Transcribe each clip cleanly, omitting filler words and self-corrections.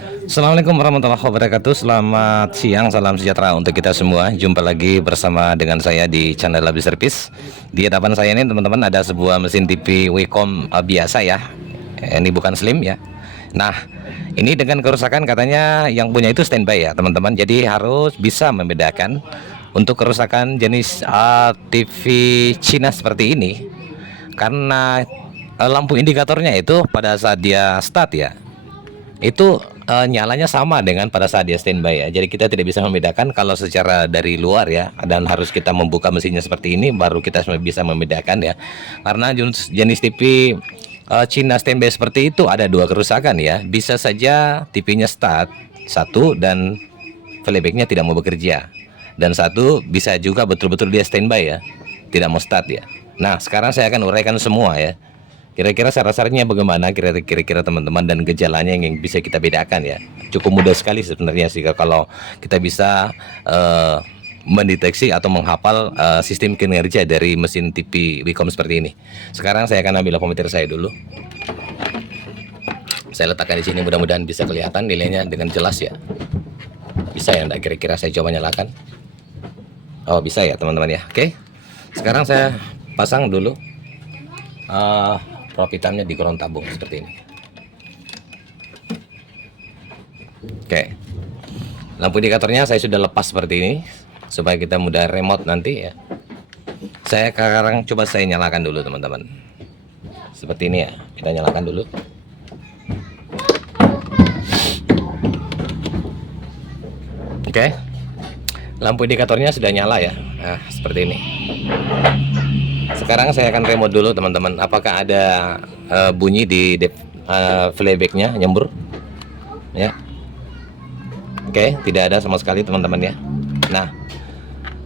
Assalamualaikum warahmatullahi wabarakatuh. Selamat siang, salam sejahtera untuk kita semua. Jumpa lagi bersama dengan saya di channel Labis Service. Di hadapan saya ini teman-teman ada sebuah mesin TV Wacom biasa ya. Ini bukan slim ya. Nah, ini dengan kerusakan katanya yang punya itu standby ya teman-teman. Jadi harus bisa membedakan untuk kerusakan jenis TV Cina seperti ini. Karena lampu indikatornya itu pada saat dia start ya, itu nyalanya sama dengan pada saat dia standby ya. Jadi kita tidak bisa membedakan kalau secara dari luar ya, dan harus kita membuka mesinnya seperti ini baru kita bisa membedakan ya. Karena jenis TV Cina standby seperti itu ada dua kerusakan ya. Bisa saja TV-nya start satu dan playbacknya tidak mau bekerja, dan satu bisa juga betul-betul dia standby ya, tidak mau start ya. Nah, sekarang saya akan uraikan semua ya. Kira-kira syarat-syaratnya bagaimana kira-kira teman-teman, dan gejalanya yang bisa kita bedakan ya. Cukup mudah sekali sebenarnya sih kalau kita bisa mendeteksi atau menghafal sistem kinerja dari mesin TV Wacom seperti ini. Sekarang saya akan ambil avometer saya dulu. Saya letakkan di sini, mudah-mudahan bisa kelihatan nilainya dengan jelas ya. Bisa ya enggak kira-kira saya coba nyalakan? Oh, bisa ya teman-teman ya. Oke. Sekarang saya pasang dulu prop hitamnya di kolom tabung seperti ini. Oke, lampu indikatornya saya sudah lepas seperti ini supaya kita mudah remote nanti ya. Saya sekarang coba saya nyalakan dulu teman-teman, seperti ini ya. Kita nyalakan dulu. Oke, lampu indikatornya sudah nyala ya. Nah, seperti ini. Sekarang saya akan remote dulu teman-teman. Apakah ada bunyi di playbacknya nyembur ya? Oke, tidak ada sama sekali teman-teman ya. Nah,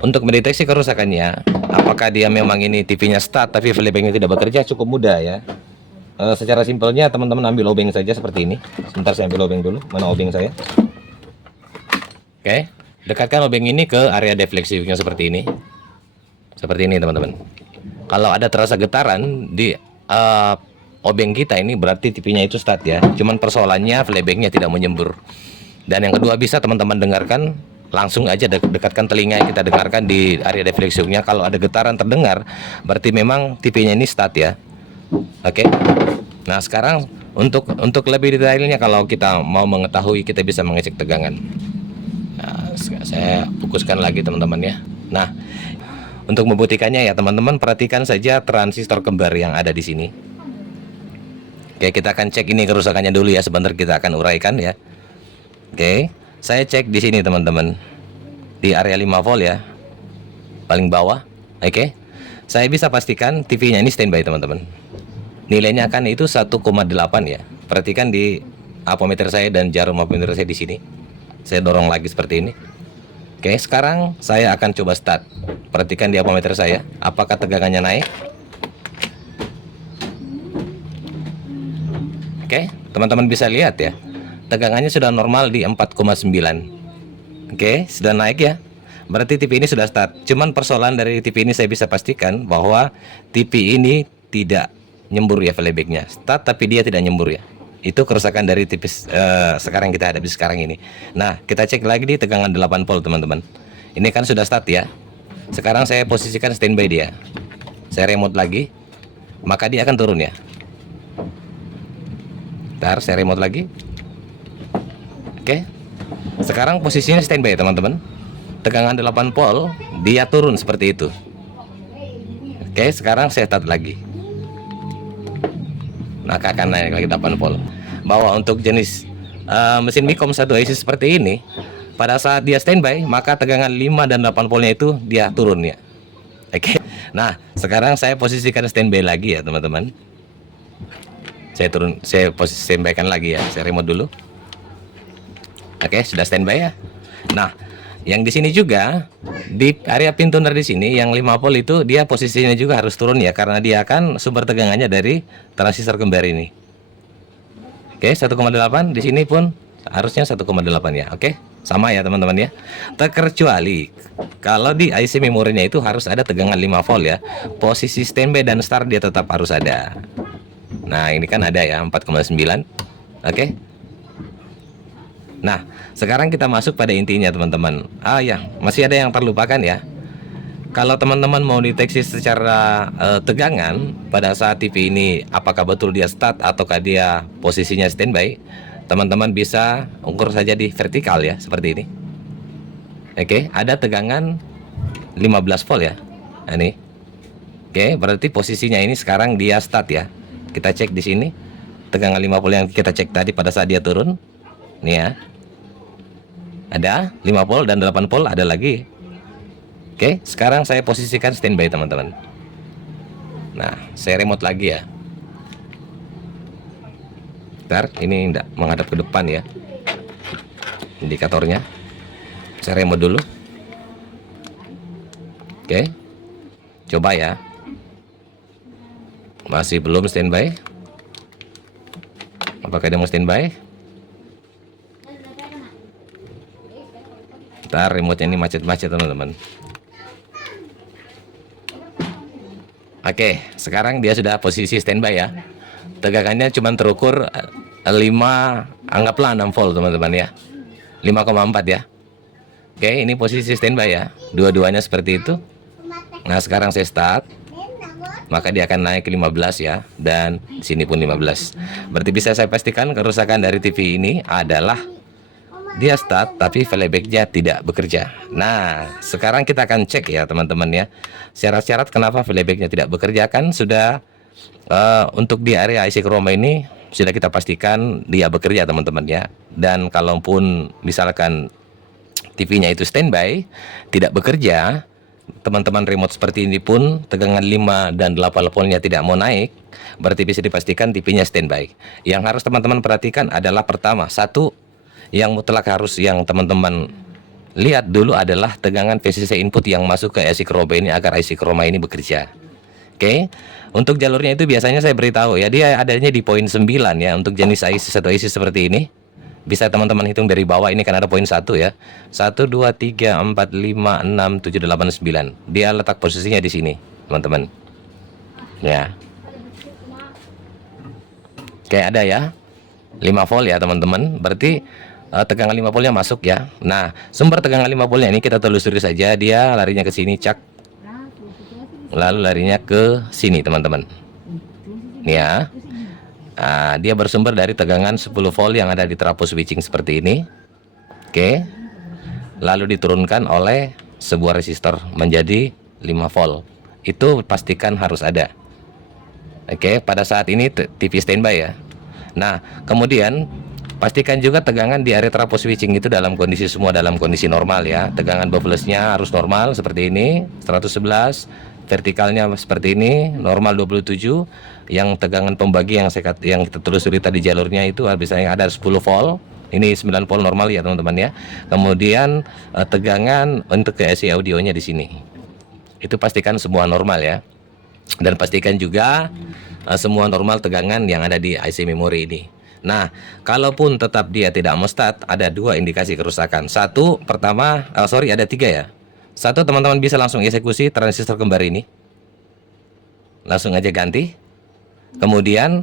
untuk mendeteksi kerusakannya, apakah dia memang ini TV-nya start tapi playbacknya tidak bekerja, cukup mudah ya. Secara simpelnya teman-teman ambil obeng saja seperti ini. Sebentar saya ambil obeng dulu. Mana obeng saya? Oke, dekatkan obeng ini ke area defleksinya seperti ini. Seperti ini teman-teman. Kalau ada terasa getaran di obeng kita ini berarti TV-nya itu start ya. Cuman persoalannya playbacknya tidak menyembur. Dan yang kedua, bisa teman-teman dengarkan langsung aja, dekatkan telinga, kita dengarkan di area defleksinya. Kalau ada getaran terdengar berarti memang TV-nya ini start ya. Oke. Nah, sekarang untuk lebih detailnya, kalau kita mau mengetahui, kita bisa mengecek tegangan. Nah, saya fokuskan lagi teman-teman ya. Nah, untuk membuktikannya ya teman-teman, perhatikan saja transistor kembar yang ada di sini. Oke, kita akan cek ini kerusakannya dulu ya. Sebentar kita akan uraikan ya. Oke, saya cek di sini teman-teman, di area 5 volt ya, paling bawah. Oke, saya bisa pastikan TV-nya ini standby teman-teman. Nilainya kan itu 1,8 ya. Perhatikan di avometer saya dan jarum avometer saya di sini. Saya dorong lagi seperti ini. Oke, sekarang saya akan coba start. Perhatikan di avometer saya, apakah tegangannya naik? Oke, teman-teman bisa lihat ya, tegangannya sudah normal di 4,9. Oke, sudah naik ya. Berarti TV ini sudah start. Cuman persoalan dari TV ini saya bisa pastikan bahwa TV ini tidak nyembur ya playbacknya. Start tapi dia tidak nyembur ya. Itu kerusakan dari TV sekarang kita hadapi sekarang ini. Nah, kita cek lagi di tegangan 8 volt teman-teman. Ini kan sudah start ya. Sekarang saya posisikan standby dia. Saya remote lagi, maka dia akan turun ya. Ntar saya remote lagi. Oke, sekarang posisinya standby teman-teman. Tegangan 8 volt, dia turun seperti itu. Oke, sekarang saya start lagi. Maka akan naik lagi 8 volt. Bahwa untuk jenis mesin Wacom 1 IC seperti ini, pada saat dia standby, maka tegangan 5 dan 8 voltnya itu dia turun ya. Oke. Nah, sekarang saya posisikan standby lagi ya teman-teman. Saya posisi standby-kan lagi ya. Saya remote dulu. Oke, sudah standby ya. Nah, yang di sini juga di area pintu di sini yang 5 volt itu dia posisinya juga harus turun ya, karena dia akan sumber tegangannya dari transistor kembar ini. Oke, 1,8 di sini pun harusnya 1,8 ya. Oke, sama ya teman-teman ya. Terkecuali kalau di IC memorinya itu harus ada tegangan 5 volt ya. Posisi standby dan start dia tetap harus ada. Nah, ini kan ada ya 4,9. Oke. Nah, sekarang kita masuk pada intinya teman-teman. Ah ya, masih ada yang terlupakan ya. Kalau teman-teman mau deteksi secara tegangan pada saat TV ini, apakah betul dia start ataukah dia posisinya standby, teman-teman bisa ukur saja di vertikal ya, seperti ini. Oke, ada tegangan 15 volt ya. Nah, ini. Oke, berarti posisinya ini sekarang dia start ya. Kita cek di sini. Tegangan 5 volt yang kita cek tadi pada saat dia turun. Nih ya. Ada 5 volt dan 8 volt ada lagi. Oke, sekarang saya posisikan standby teman-teman. Nah, saya remote lagi ya. Bentar, ini enggak menghadap ke depan ya. Indikatornya. Saya remote dulu. Oke. Coba ya. Masih belum standby. Apakah dia mau standby? Bentar, remote-nya ini macet-macet teman-teman. Oke, sekarang dia sudah posisi standby ya. Tegangannya cuma terukur 5, anggaplah 6 volt teman-teman ya. 5,4 ya. Oke, ini posisi standby ya. Dua-duanya seperti itu. Nah, sekarang saya start. Maka dia akan naik ke 15 ya. Dan sini pun 15. Berarti bisa saya pastikan kerusakan dari TV ini adalah dia start tapi playbacknya tidak bekerja. Nah, sekarang kita akan cek ya teman-teman ya. Syarat-syarat kenapa playbacknya tidak bekerja kan sudah untuk di area IC chroma ini sudah kita pastikan dia bekerja teman-teman ya. Dan kalaupun misalkan TV-nya itu standby tidak bekerja, teman-teman remote seperti ini pun tegangan 5 dan 8 voltnya tidak mau naik, berarti bisa dipastikan TV-nya standby. Yang harus teman-teman perhatikan adalah pertama, satu yang mutlak harus yang teman-teman lihat dulu adalah tegangan VCC input yang masuk ke IC chroma ini agar IC chroma ini bekerja. Oke, untuk jalurnya itu biasanya saya beritahu ya, dia adanya di poin 9 ya. Untuk jenis IC satu IC seperti ini bisa teman-teman hitung dari bawah, ini kan ada poin 1 ya. 1, 2, 3, 4, 5, 6, 7, 8, 9. Dia letak posisinya di sini teman-teman ya. Oke, ada ya 5 volt ya teman-teman. Berarti tegangan 5 voltnya masuk ya. Nah, sumber tegangan 5 voltnya ini kita telusuri saja. Dia larinya ke sini, cak. Lalu larinya ke sini, teman-teman. Nih ya. Nah, dia bersumber dari tegangan 10 volt yang ada di trafo switching seperti ini. Oke. Lalu diturunkan oleh sebuah resistor menjadi 5 volt. Itu pastikan harus ada. Oke, pada saat ini TV standby ya. Nah, kemudian pastikan juga tegangan di area trafo switching itu dalam kondisi normal ya. Tegangan bubblesnya harus normal seperti ini, 111, vertikalnya seperti ini, normal 27. Yang tegangan pembagi yang kita telusuri tadi jalurnya itu biasanya ada 10 volt. Ini 9 volt normal ya teman-teman ya. Kemudian tegangan untuk ke IC audionya di sini. Itu pastikan semua normal ya. Dan pastikan juga semua normal tegangan yang ada di IC memori ini. Nah, kalaupun tetap dia tidak mau start, ada 2 indikasi kerusakan. Satu, pertama, ada 3 ya. Satu, teman-teman bisa langsung eksekusi transistor kembar ini. Langsung aja ganti. Kemudian,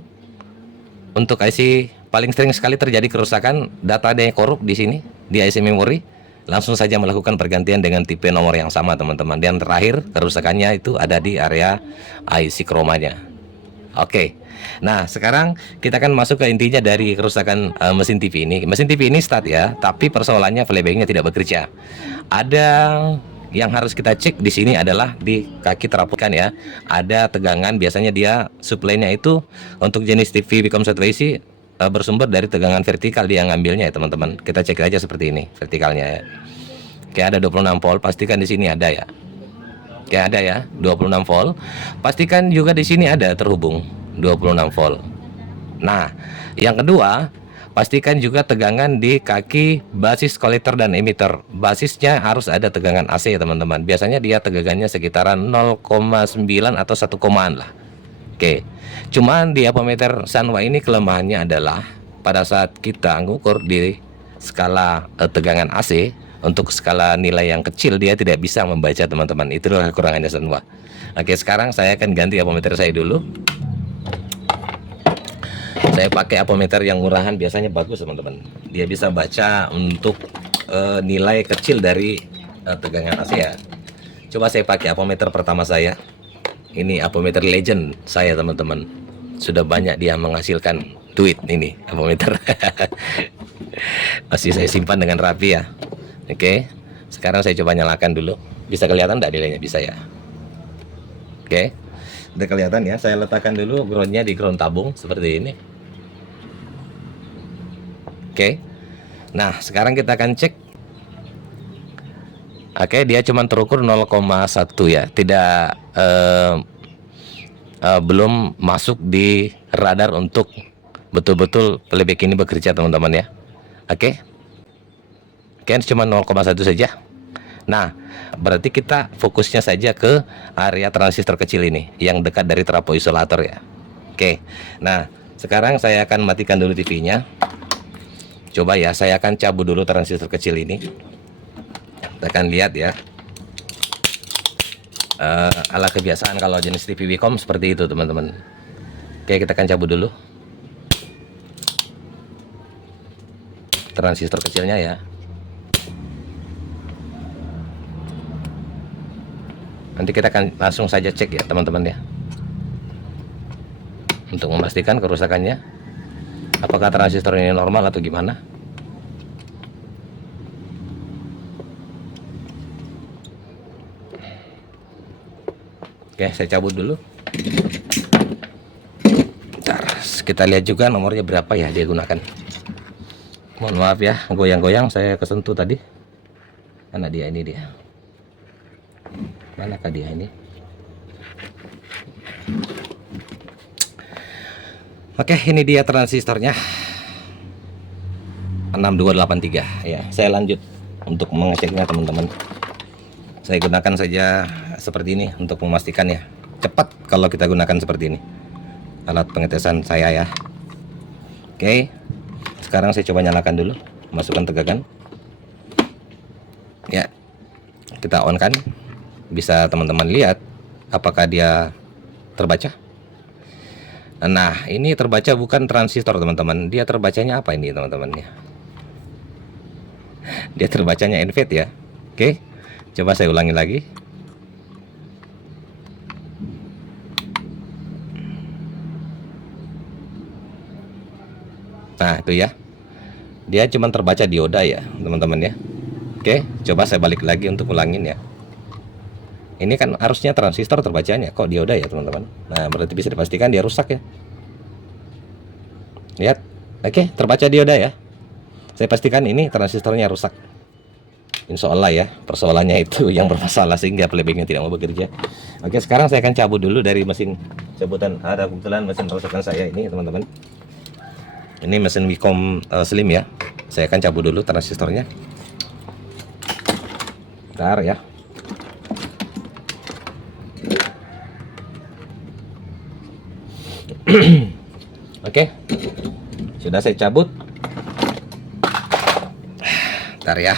untuk IC paling sering sekali terjadi kerusakan, data ada yang korup di sini, di IC memori. Langsung saja melakukan pergantian dengan tipe nomor yang sama teman-teman. Dan terakhir, kerusakannya itu ada di area IC chromanya. Oke. Nah, sekarang kita akan masuk ke intinya dari kerusakan mesin TV ini. Mesin TV ini start ya, tapi persoalannya playbacknya tidak bekerja. Ada yang harus kita cek di sini adalah di kaki terapukan ya. Ada tegangan, biasanya dia supply-nya itu untuk jenis TV Wacom satu IC bersumber dari tegangan vertikal dia ngambilnya ya teman-teman. Kita cek aja seperti ini vertikalnya ya. Oke, ada 26 volt, pastikan di sini ada ya. Oke, ada ya 26 volt. Pastikan juga di sini ada terhubung 26 volt. Nah, yang kedua, pastikan juga tegangan di kaki basis kolektor dan emitter. Basisnya harus ada tegangan AC ya teman-teman. Biasanya dia tegangannya sekitaran 0,9 atau 1 komaan lah. Oke. Cuman di ammeter Sanwa ini kelemahannya adalah pada saat kita ngukur di skala tegangan AC, untuk skala nilai yang kecil dia tidak bisa membaca teman-teman. Itulah kekurangannya Sanwa. Oke, sekarang saya akan ganti ammeter saya dulu. Saya pakai apometer yang murahan, biasanya bagus teman-teman. Dia bisa baca untuk nilai kecil dari tegangan AC ya. Coba saya pakai apometer pertama saya. Ini apometer legend saya teman-teman. Sudah banyak dia menghasilkan duit ini apometer. Masih saya simpan dengan rapi ya. Oke. Sekarang saya coba nyalakan dulu. Bisa kelihatan enggak nilainya? Bisa ya. Oke. Udah kelihatan ya. Saya letakkan dulu groundnya di ground tabung seperti ini. Oke. Nah, sekarang kita akan cek. Oke, dia cuma terukur 0,1 ya. Tidak belum masuk di radar untuk betul-betul playback ini bekerja teman-teman ya. Oke. Oke, cuma 0,1 saja. Nah, berarti kita fokusnya saja ke area transistor kecil ini yang dekat dari trafo isolator ya. Oke. Nah, sekarang saya akan matikan dulu TV-nya. Coba ya, saya akan cabut dulu transistor kecil ini. Kita akan lihat ya. Ala kebiasaan kalau jenis TV Wacom seperti itu teman-teman. Oke, kita akan cabut dulu transistor kecilnya ya. Nanti kita akan langsung saja cek ya teman-teman ya, untuk memastikan kerusakannya, apakah transistor ini normal atau gimana. Oke, saya cabut dulu. Bentar, kita lihat juga nomornya berapa ya dia gunakan. Mohon maaf ya, goyang-goyang saya kesentuh tadi. Mana dia, ini dia. Manakah dia ini? Oke, ini dia transistornya. 6283 ya. Saya lanjut untuk mengeceknya teman-teman. Saya gunakan saja seperti ini untuk memastikan ya. Cepat kalau kita gunakan seperti ini alat pengetesan saya ya. Oke, sekarang saya coba nyalakan dulu, masukkan tegangan ya. Kita on kan, bisa teman-teman lihat apakah dia terbaca. Nah, ini terbaca bukan transistor teman-teman, dia terbacanya apa ini teman-teman ya? Dia terbacanya NVET ya. Oke, coba saya ulangi lagi. Nah, itu ya. Dia cuma terbaca dioda ya, teman-teman ya. Oke, coba saya balik lagi untuk ulangin ya. Ini kan harusnya transistor terbacanya, kok dioda ya, teman-teman. Nah, berarti bisa dipastikan dia rusak ya. Lihat. Oke, terbaca dioda ya. Saya pastikan ini transistornya rusak. Insya Allah ya, persoalannya itu yang bermasalah sehingga playbacknya tidak mau bekerja. Oke, sekarang saya akan cabut dulu dari mesin cabutan. Ada kebetulan mesin rusakan saya ini teman-teman. Ini mesin Wacom Slim ya. Saya akan cabut dulu transistornya. Bentar ya. Oke, sudah saya cabut. Bentar ya.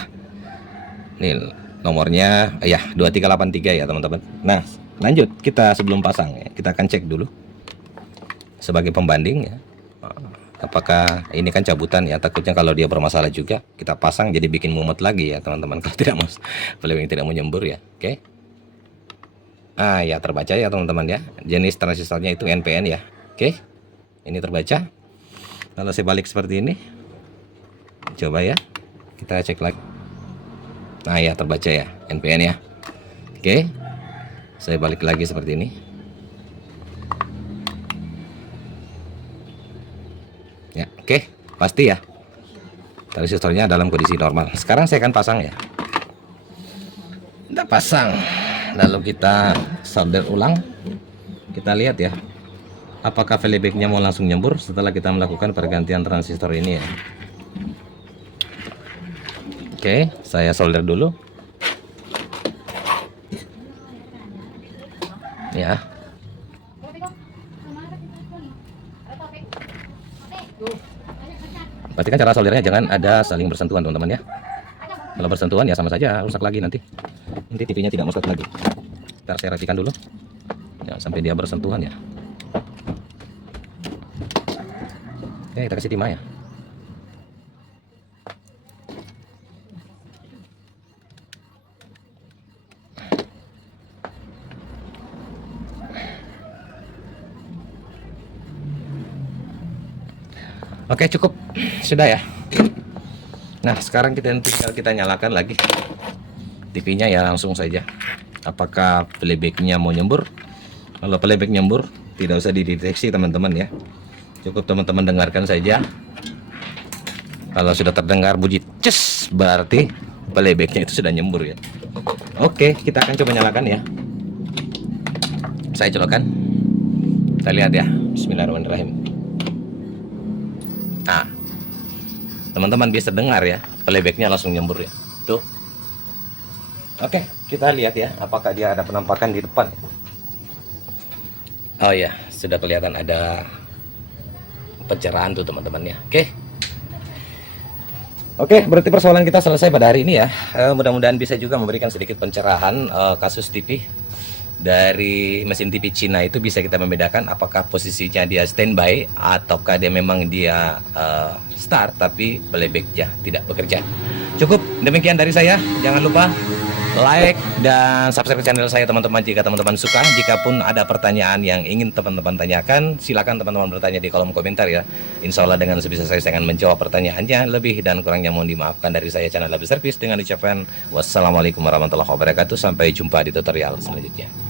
Nih nomornya ya 2383 ya teman-teman. Nah, lanjut kita sebelum pasang ya, kita akan cek dulu sebagai pembanding ya. Apakah ini kan cabutan ya, takutnya kalau dia bermasalah juga kita pasang jadi bikin mumet lagi ya teman-teman, kalau tidak mau playback tidak mau nyembur ya. Oke. Ah ya, terbaca ya teman-teman ya. Jenis transistornya itu NPN ya. Oke. Ini terbaca. Kalau saya balik seperti ini, coba ya, kita cek lagi. Nah ya, terbaca ya, NPN ya. Oke, saya balik lagi seperti ini. Ya, oke, pasti ya transistornya dalam kondisi normal. Sekarang saya akan pasang ya. Kita pasang, lalu kita solder ulang. Kita lihat ya, apakah playbacknya mau langsung nyembur setelah kita melakukan pergantian transistor ini ya. Oke, saya solder dulu ya. Pastikan cara soldernya jangan ada saling bersentuhan teman-teman ya. Kalau bersentuhan ya sama saja rusak lagi nanti TV-nya tidak mau start lagi. Ntar saya rapikan dulu ya, sampai dia bersentuhan ya. Oke, kita kasih timah ya. Oke, cukup. Sudah ya. Nah, sekarang tinggal kita nyalakan lagi TV-nya ya, langsung saja. Apakah playback-nya mau nyembur? Kalau playback nyembur, tidak usah dideteksi teman-teman ya. Cukup teman-teman dengarkan saja. Kalau sudah terdengar bunyi ces, berarti playback-nya itu sudah nyembur ya. Oke, kita akan coba nyalakan ya. Saya colokan. Kita lihat ya. Bismillahirrahmanirrahim. Nah, teman-teman bisa dengar ya, playbacknya langsung nyembur ya. Tuh. Oke, kita lihat ya, apakah dia ada penampakan di depan. Oh ya, sudah kelihatan ada pencerahan tuh teman-teman ya. Oke, berarti persoalan kita selesai pada hari ini ya. Mudah-mudahan bisa juga memberikan sedikit pencerahan kasus TV. Dari mesin TV Cina itu bisa kita membedakan apakah posisinya dia standby ataukah dia memang dia start tapi playbacknya tidak bekerja. Cukup demikian dari saya. Jangan lupa like dan subscribe channel saya teman-teman jika teman-teman suka. Jikapun ada pertanyaan yang ingin teman-teman tanyakan, silakan teman-teman bertanya di kolom komentar ya. Insya Allah dengan sebisa saya akan menjawab pertanyaannya. Lebih dan kurangnya mohon dimaafkan dari saya, channel Labis Service, dengan ucapan wassalamualaikum warahmatullahi wabarakatuh. Sampai jumpa di tutorial selanjutnya.